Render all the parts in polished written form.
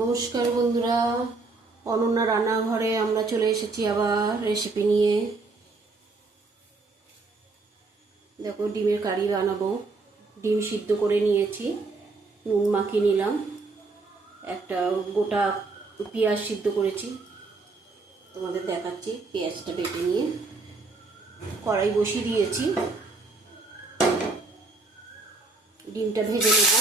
নমস্কার বন্ধুরা, অনন্যা রান্নাঘরে আমরা চলে এসেছি আবার রেসিপি নিয়ে। দেখো, ডিমের কারি বানাবো। ডিম সিদ্ধ করে নিয়েছি, নুন মাখিয়ে নিলাম, একটা গোটা পেঁয়াজ সিদ্ধ করেছি, তোমাদের দেখাচ্ছি। পেঁয়াজটা বেটে নিয়ে কড়াই বসিয়ে দিয়েছি, ডিমটা ভেজে নেব।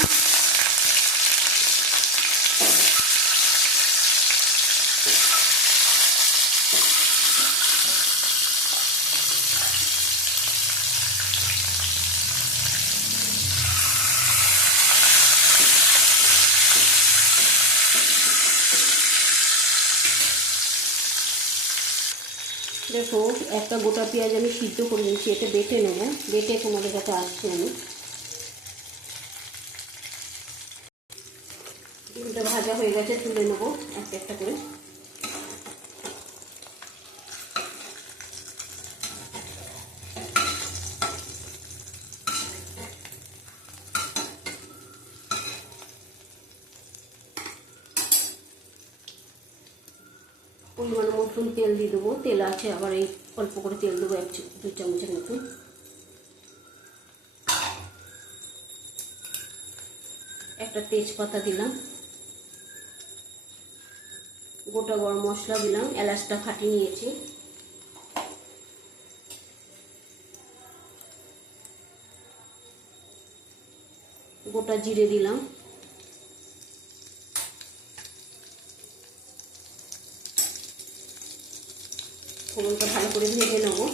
দেখো, একটা গোটা পেঁয়াজ আমি সিদ্ধ করে নিচ্ছি, এটা বেটে নেব। বেটে তোমাদের কাছে আসছি আমি। ডিমটা ভাজা হয়ে গেছে, তুলে নেবো একটা একটা করে। পরিমাণ মতন তেল দিয়ে দেবো, তেল আছে, আবার এই অল্প করে তেল দেবো, 2 চামচের মতন। একটা তেজপাতা দিলাম, গোটা গরম মশলা দিলাম, এলাচটা ফাটিয়ে নিয়েছি, গোটা জিরে দিলাম, ফোড়নটা ভালো করে ভেজে নেবো।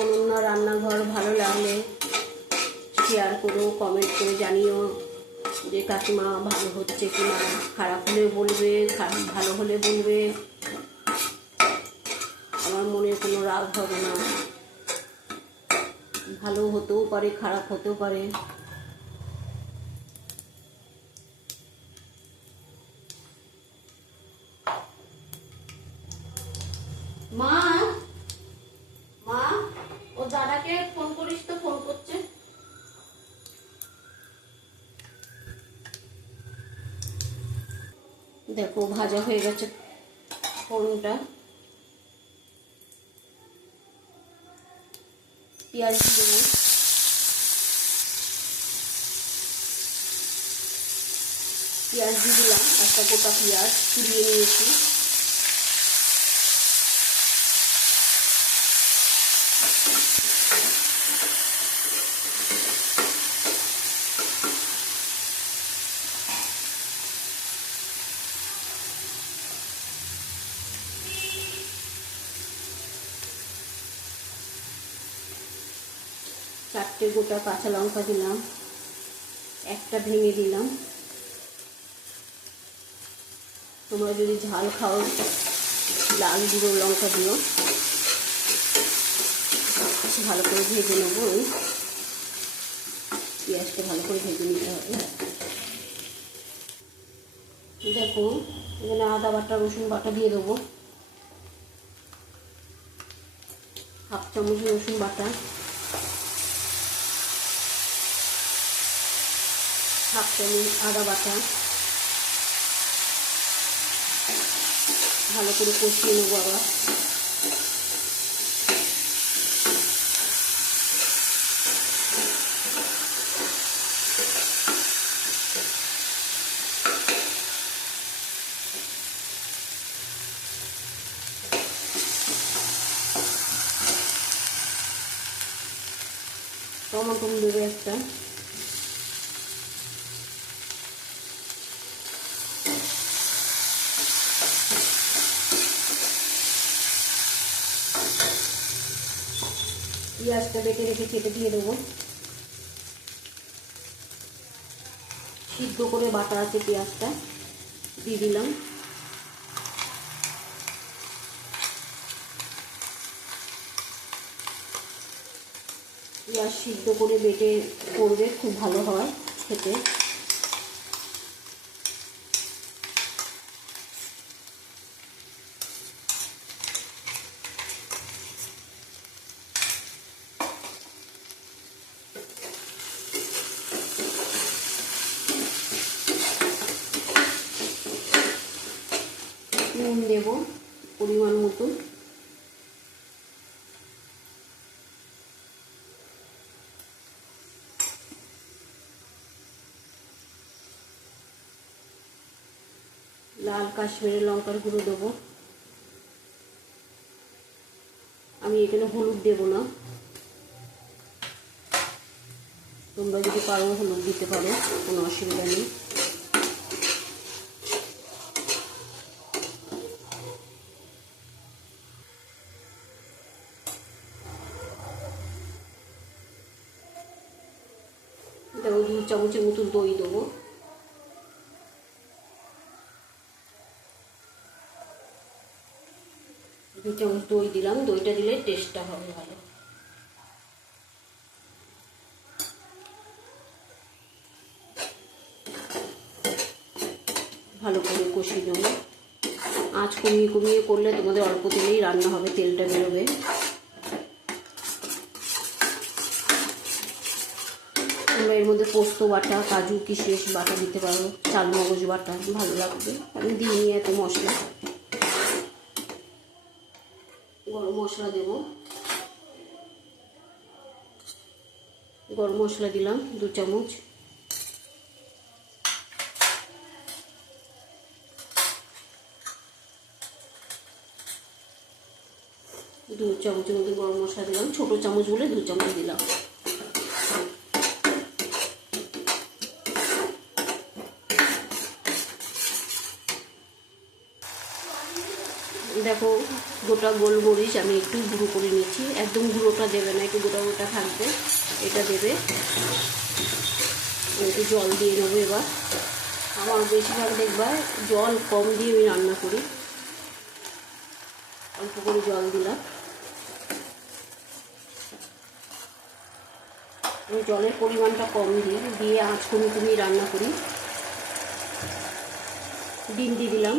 অনন্যা রান্নাঘর ভালো লাগলে শেয়ার করো, কমেন্ট করে জানিও যে কাকিমা ভালো হচ্ছে কি না। খারাপ হলে বলবে, ভালো হলে বলবে, আমার মনে কোনো রাগ হবে না। ভালো হতেও পারে, খারাপ হতেও পারে। মা, মা, ও দাদাকে ফোন করিস তো, ফোন করছে। দেখো, ভাজা হয়ে গেছে ফোড়নটা। পেঁয়াজ দিয়ে দেবো, পেঁয়াজ দিয়ে দিলাম, একটা গোটা পেঁয়াজ কুড়িয়ে নিয়েছি। চারটে গোটা কাঁচা লঙ্কা দিলাম, একটা ভেঙে দিলাম। তোমরা যদি ঝাল খাও, লাল গুঁড়ো লঙ্কা দিও। ভালো করে ভেজে নেবো, পেঁয়াজটা ভালো করে ভেজে নিতে হবে। দেখো, এখানে আদা বাটা, রসুন বাটা দিয়ে দেবো, 1/2 চামচ রসুন বাটা, 1/2 চামচ আদা বাটা। ভালো করে কষিয়ে নেবো আবার। টমেটো দেবে একটা, পেঁয়াজটা বেটে রেখেছি, এটা দিয়ে দেবো। সিদ্ধ করে বাটা আছে পেঁয়াজটা, দিয়ে দিলাম। পেঁয়াজ সিদ্ধ করে বেটে করবে, খুব ভালো হয় খেতে। নুন দেব পরিমাণ মতো। লাল কাশ্মীরি লঙ্কার গুঁড়ো দেবো। আমি এখানে হলুদ দেব না, তোমরা যদি পারো হলুদ দিতে পারো, কোনো অসুবিধা নেই। দেখো 2 চামচের মতো দই দেবো। দু চামচ দই দিলাম, দইটা দিলে টেস্টটা হবে ভালো। ভালো করে কষিয়ে দেবো। আঁচ কমিয়ে কমিয়ে করলে তোমাদের অল্প তেলেই রান্না হবে, তেলটা বেরোবে। তোমরা এর মধ্যে পোস্ত বাটা, কাজু কিশমিশ বাটা দিতে পারো, চালমগজ বাটা, ভালো লাগবে। আমি দিইনি এত মশলা। গরম মশলা দেব, গরম মশলা দিলাম 2 চামচ। দু চামচের মধ্যে গরম মশলা দিলাম, ছোটো চামচ বলে 2 চামচ দিলাম। দেখো গোটা গোলমরিচ আমি একটু গুঁড়ো করে নিচ্ছি, একদম গুঁড়োটা দেবে না, একটু গোটা গোটা থাকবে, এটা দেবে। একটু জল দিয়ে নেবো এবার। আমার বেশিরভাগ দেখবা জল কম দিয়ে আমি রান্না করি, অল্প করে জল দিলাম। আমি জলের পরিমাণটা কম দিয়ে আঁচ কমিয়ে কমিয়ে রান্না করি। ডিম দিয়ে দিলাম।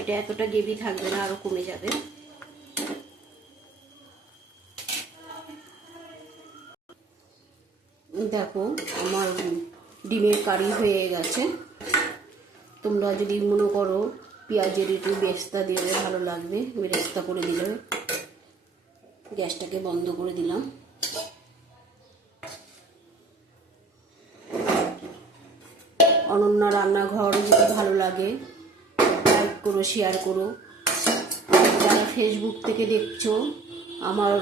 এটা এতটা গ্রেভি থাকবে না, আরো কমে যাবে। দেখো আমার ডিমের কারি হয়ে গেছে। তোমরা যদি মনে করো পেঁয়াজের একটু বেরেস্তা দিলে ভালো লাগবে, বেরেস্তা করে দিলে। গ্যাসটাকে বন্ধ করে দিলাম। অনন্যা রান্নাঘর যদি ভালো লাগে লাইক করো, শেয়ার করো। যারা ফেসবুক থেকে দেখছো, আমার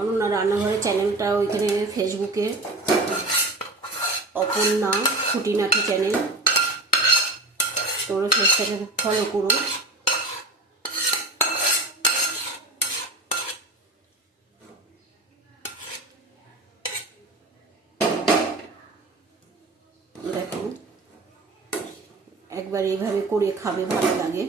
অনন্যা রান্নাঘরের চ্যানেলটা ওইখানে ফেসবুকে অপর্ণা খুঁটিনাটি চ্যানেল, তোমরা ফেসটাকে ফলো করো। দেখো একবার এইভাবে করে খাবে, ভালো লাগে।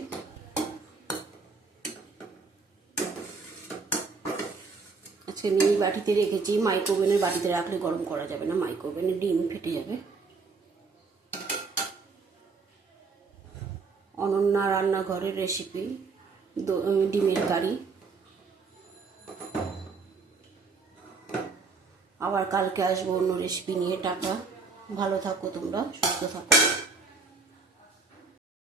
আজকে আমি এই বাটিতে রেখেছি, মাইক্রোওভেনের বাটিতে রাখলে গরম করা যাবে না, মাইক্রোওভেনে ডিম ফেটে যাবে। অনন্যা রান্নাঘরের রেসিপি ডিমের কারি। আবার কালকে আসবো অন্য রেসিপি নিয়ে। টাটা, ভালো থাকো তোমরা, সুস্থ থাকো।